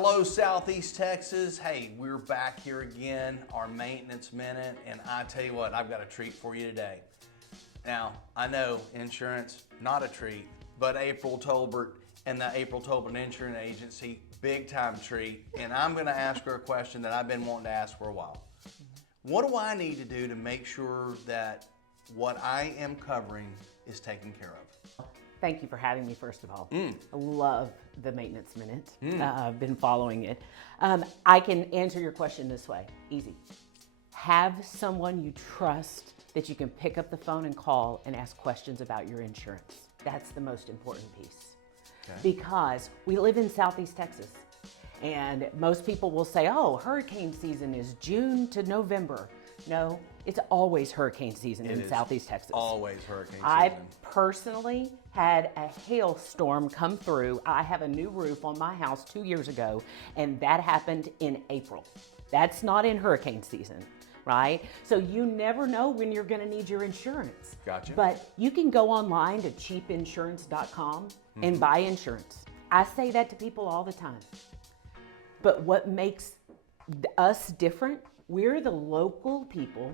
Hello, Southeast Texas. Hey, we're back here again, our maintenance minute, and I tell you what, I've got a treat for you today. Now, I know insurance, not a treat, but April Tolbert and the April Tolbert Insurance Agency, big time treat, and I'm gonna ask her a question that I've been wanting to ask for a while. What do I need to do to make sure that what I am covering is taken care of? Thank you for having me, first of all. I love the Maintenance Minute. I've been following it. I can answer your question this way, easy. Have someone you trust that you can pick up the phone and call and ask questions about your insurance. That's the most important piece. Okay. Because we live in Southeast Texas, and most people will say, oh, hurricane season is June to November. No, it's always hurricane season in Southeast Texas. Always hurricane season. I personally had a hailstorm come through. I have a new roof on my house 2 years ago, and that happened in April. That's not in hurricane season, right? So you never know when you're gonna need your insurance. Gotcha. But you can go online to cheapinsurance.com and buy insurance. I say that to people all the time. But what makes us different, we're the local people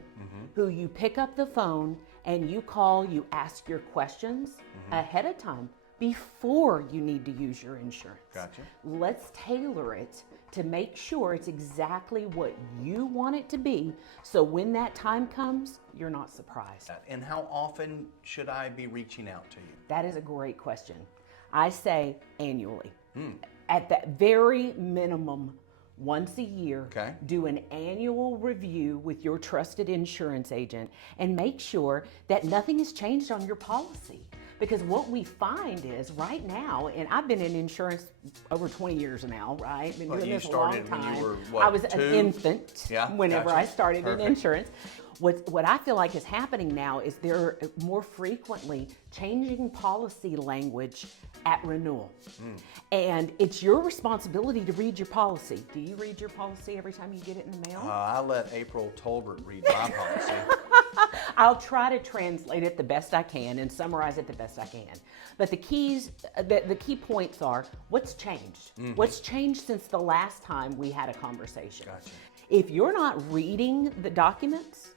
who you pick up the phone and you call, you ask your questions ahead of time before you need to use your insurance. Gotcha. Let's tailor it to make sure it's exactly what you want it to be, so when that time comes, you're not surprised. And how often should I be reaching out to you? That is a great question. I say annually. At that very minimum, once a year, do an annual review with your trusted insurance agent and make sure that nothing has changed on your policy. Because what we find is right now, and I've been in insurance over 20 years now, right? Been doing this a long time. When you were, what, I was 2? an infant whenever I started in insurance. What I feel like is happening now is they're more frequently changing policy language at renewal. And it's your responsibility to read your policy. Do you read your policy every time you get it in the mail? I let April Tolbert read my policy. I'll try to translate it the best I can and summarize it the best I can. But the keys, the key points are, what's changed? What's changed since the last time we had a conversation? Gotcha. If you're not reading the documents,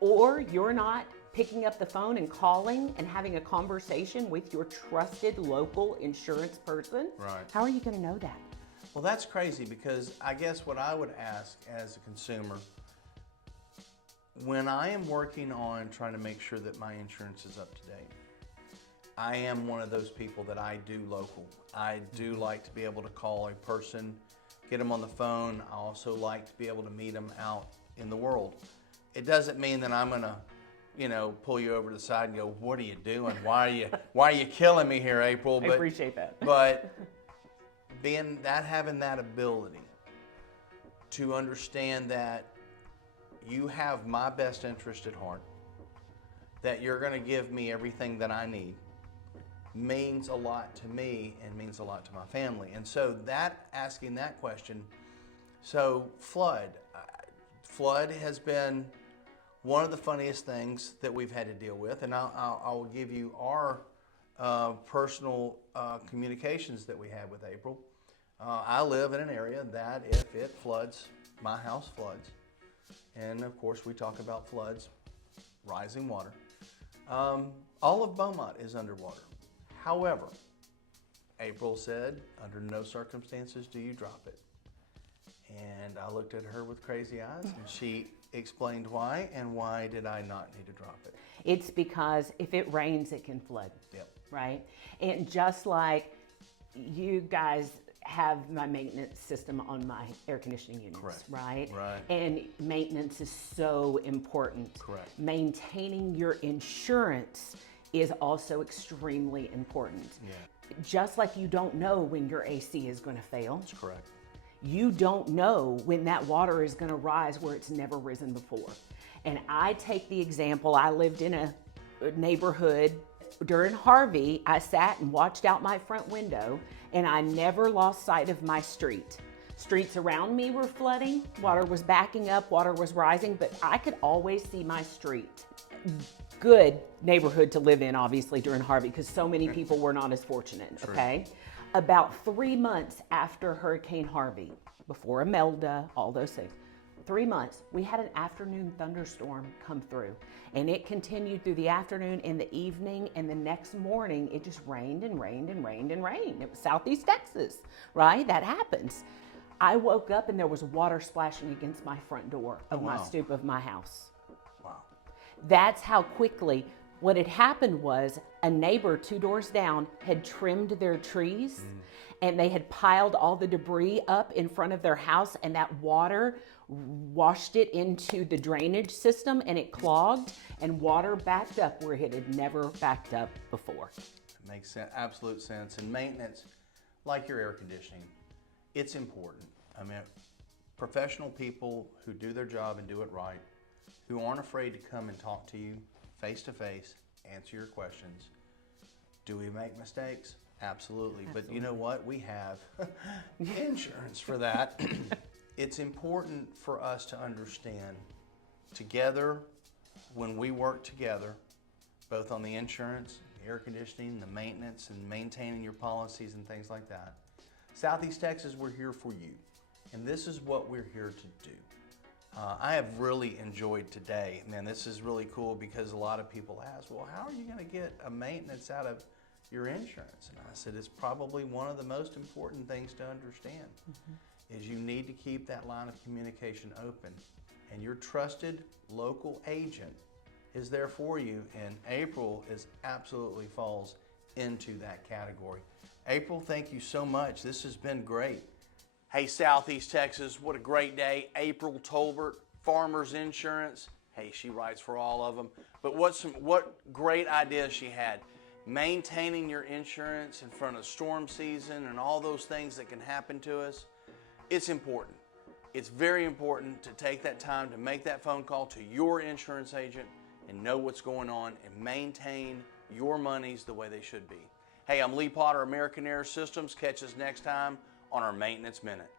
or you're not picking up the phone and calling and having a conversation with your trusted local insurance person, how are you going to know that? Well, that's crazy, because I guess what I would ask as a consumer, when I am working on trying to make sure that my insurance is up to date, I am one of those people that I do local. I do like to be able to call a person, get them on the phone. I also like to be able to meet them out in the world. It doesn't mean that I'm gonna, pull you over to the side and go, "What are you doing? Why are you killing me here, April?" I appreciate that. But having that ability to understand that you have my best interest at heart, that you're gonna give me everything that I need, means a lot to me and means a lot to my family. And so asking that question, so flood has been one of the funniest things that we've had to deal with, and I'll give you our personal communications that we had with April. I live in an area that if it floods, my house floods. And of course we talk about floods, rising water. All of Beaumont is underwater. However, April said, under no circumstances do you drop it. And I looked at her with crazy eyes, and she explained why, and why did I not need to drop it? It's because if it rains, it can flood, right? And just like you guys have my maintenance system on my air conditioning units, right? And maintenance is so important. Maintaining your insurance is also extremely important. Just like you don't know when your AC is going to fail. That's correct. You don't know when that water is going to rise where it's never risen before. And I take the example, I lived in a neighborhood during Harvey. I sat and watched out my front window, and I never lost sight of my street. Streets around me were flooding, water was backing up, water was rising, but I could always see my street. Good neighborhood to live in, obviously, during Harvey, because so many people were not as fortunate, okay? About 3 months after Hurricane Harvey, before Imelda, all those things, 3 months, we had an afternoon thunderstorm come through, and it continued through the afternoon and the evening, and the next morning it just rained and rained and rained and rained. It was Southeast Texas, right? That happens. I woke up and there was water splashing against my front door of my stoop of my house. Wow. That's how quickly. What had happened was a neighbor 2 doors down had trimmed their trees and they had piled all the debris up in front of their house, and that water washed it into the drainage system and it clogged, and water backed up where it had never backed up before. It makes sense, absolute sense. And maintenance, like your air conditioning, it's important. I mean, professional people who do their job and do it right, who aren't afraid to come and talk to you face to face, answer your questions. Do we make mistakes? Absolutely. But you know what? We have insurance for that. It's important for us to understand together, when we work together, both on the insurance, air conditioning, the maintenance, and maintaining your policies and things like that. Southeast Texas, we're here for you. And this is what we're here to do. I have really enjoyed today. Man, this is really cool because a lot of people ask, well, how are you going to get a maintenance out of your insurance? And I said, it's probably one of the most important things to understand is you need to keep that line of communication open. And your trusted local agent is there for you. And April absolutely falls into that category. April, thank you so much. This has been great. Hey, Southeast Texas, what a great day. April Tolbert, Farmers Insurance. Hey, she writes for all of them. But what great ideas she had. Maintaining your insurance in front of storm season and all those things that can happen to us. It's important. It's very important to take that time to make that phone call to your insurance agent and know what's going on and maintain your monies the way they should be. Hey, I'm Lee Potter, American Air Systems. Catch us next time on our Maintenance Minute.